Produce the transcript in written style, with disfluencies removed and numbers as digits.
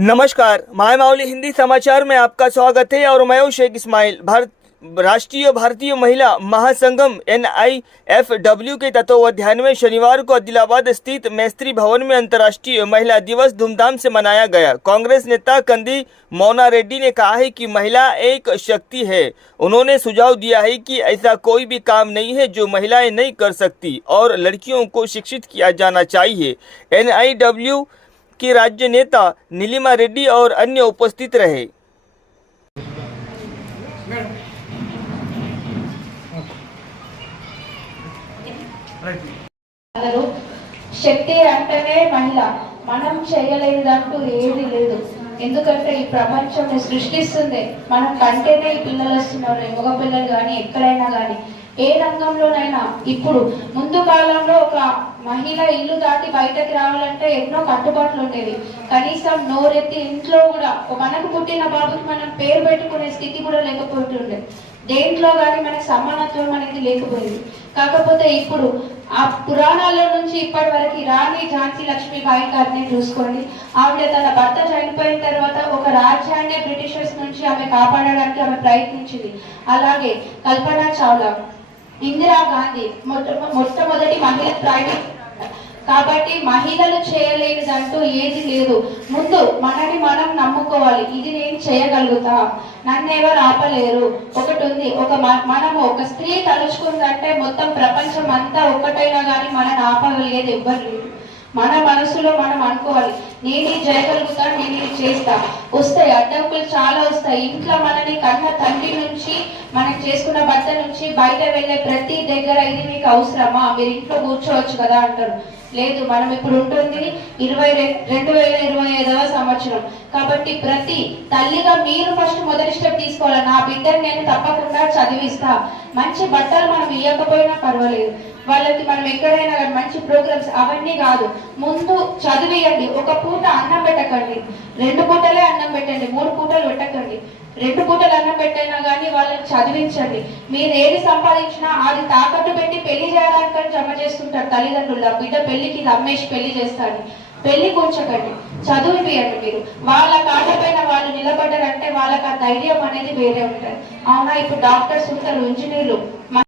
नमस्कार, माय माउली हिंदी समाचार में आपका स्वागत है और मैं हूं शेख इस्माइल। भारतीय महिला महासंगम NIFW के तत्वावधान में शनिवार को आदिलाबाद स्थित मैत्री भवन में अंतर्राष्ट्रीय महिला दिवस धूमधाम से मनाया गया। कांग्रेस नेता कंदी मोना रेड्डी ने कहा है कि महिला एक शक्ति है। उन्होंने सुझाव दिया है कि ऐसा कोई भी काम नहीं है जो महिलाएं नहीं कर सकती और लड़कियों को शिक्षित किया जाना चाहिए। NIW की राज्य नेता नीलिमा रेड्डी और अन्य उपस्थित रहे। శక్తి అంటేనే మహిళ, మనం చేయలేదంటూ ఏది లేదు. ఎందుకంటే ఈ ప్రపంచాన్ని సృష్టిస్తుంది మనం కంటేనే ఈ పిల్లలు వస్తున్నారు, మగ పిల్లలు కానీ ఎక్కడైనా కానీ ఏ రంగంలోనైనా. ఇప్పుడు ముందు కాలంలో ఒక మహిళ ఇల్లు దాటి బయటకు రావాలంటే ఎన్నో కట్టుబాట్లు ఉండేవి. కనీసం నోరెత్తి ఇంట్లో కూడా మనకు పుట్టిన బాబుకి మనం పేరు పెట్టుకునే స్థితి కూడా లేకపోతుండే. దేంట్లో కానీ మనకి సమానత్వం అనేది లేకపోయింది. కాకపోతే ఇప్పుడు ఆ పురాణాల్లో నుంచి ఇప్పటి వరకు రాణి ఝాన్సీ లక్ష్మీబాయి గారిని చూసుకోండి. ఆవిడ తన భర్త చనిపోయిన తర్వాత ఒక రాజ్యాన్ని బ్రిటిషర్స్ నుంచి ఆమె కాపాడడానికి ఆమె ప్రయత్నించింది. అలాగే కల్పనా చావ్లా, ఇందిరా గాంధీ మొట్టమొదటి మహిళ ప్రైవేట్. కాబట్టి మహిళలు చేయలేనిదంటూ ఏది లేదు. ముందు మనని మనం నమ్ముకోవాలి. ఇది నేను చేయగలుగుతా, నన్ను ఎవరు ఆపలేరు. ఒకటి ఉంది, మనము ఒక స్త్రీ తలుచుకుందంటే మొత్తం ప్రపంచం అంతా ఒక్కటైనా కానీ మనని ఆపగలిగేది ఎవ్వరు లేదు. మన మనసులో మనం అనుకోవాలి, నేను ఇది చేయగలుగుతా, నేను ఇది చేస్తా. వస్తాయి అడ్డంకులు, చాలా వస్తాయి. ఇంట్లో మనని కన్న తండ్రి నుంచి మనం చేసుకున్న భర్త నుంచి బయట వెళ్ళే ప్రతి దగ్గర ఇది మీకు అవసరమా, మీరు ఇంట్లో కూర్చోవచ్చు కదా అంటారు. లేదు, మనం ఇప్పుడు ఉంటుంది 2025వ సంవత్సరం. కాబట్టి ప్రతి తల్లిగా మీరు ఫస్ట్ మొదటి స్టెప్ తీసుకోవాలి. నా బిడ్డని నేను తప్పకుండా చదివిస్తా. మంచి బట్టలు మనం ఇవ్వకపోయినా పర్వాలేదు, వాళ్ళకి మనం ఎక్కడైనా కానీ మంచి ప్రోగ్రామ్స్ అవన్నీ కాదు, ముందు చదివియండి. ఒక పూట అన్నం పెట్టకండి, 2 పూటలే అన్నం పెట్టండి, 3 పూటలు పెట్టకండి. 2 పూటలు అన్నం పెట్టైనా కానీ వాళ్ళని చదివించండి. మీరు ఏది సంపాదించినా అది తాకట్టు పెట్టి పెళ్లి చేయడానికి జమ చేస్తుంటారు తల్లిదండ్రులు. బిడ్డ పెళ్లికి ఇది అమ్మేసి పెళ్లి చేస్తాడు. పెళ్లి కూర్చోకండి, చదివిపియండి. మీరు వాళ్ళ కాళ్ళపైన వాళ్ళు నిలబడ్డారంటే వాళ్ళకి ఆ ధైర్యం అనేది వేరే ఉంటుంది. అవునా, ఇప్పుడు డాక్టర్స్ ఉంటారు, ఇంజనీర్లు.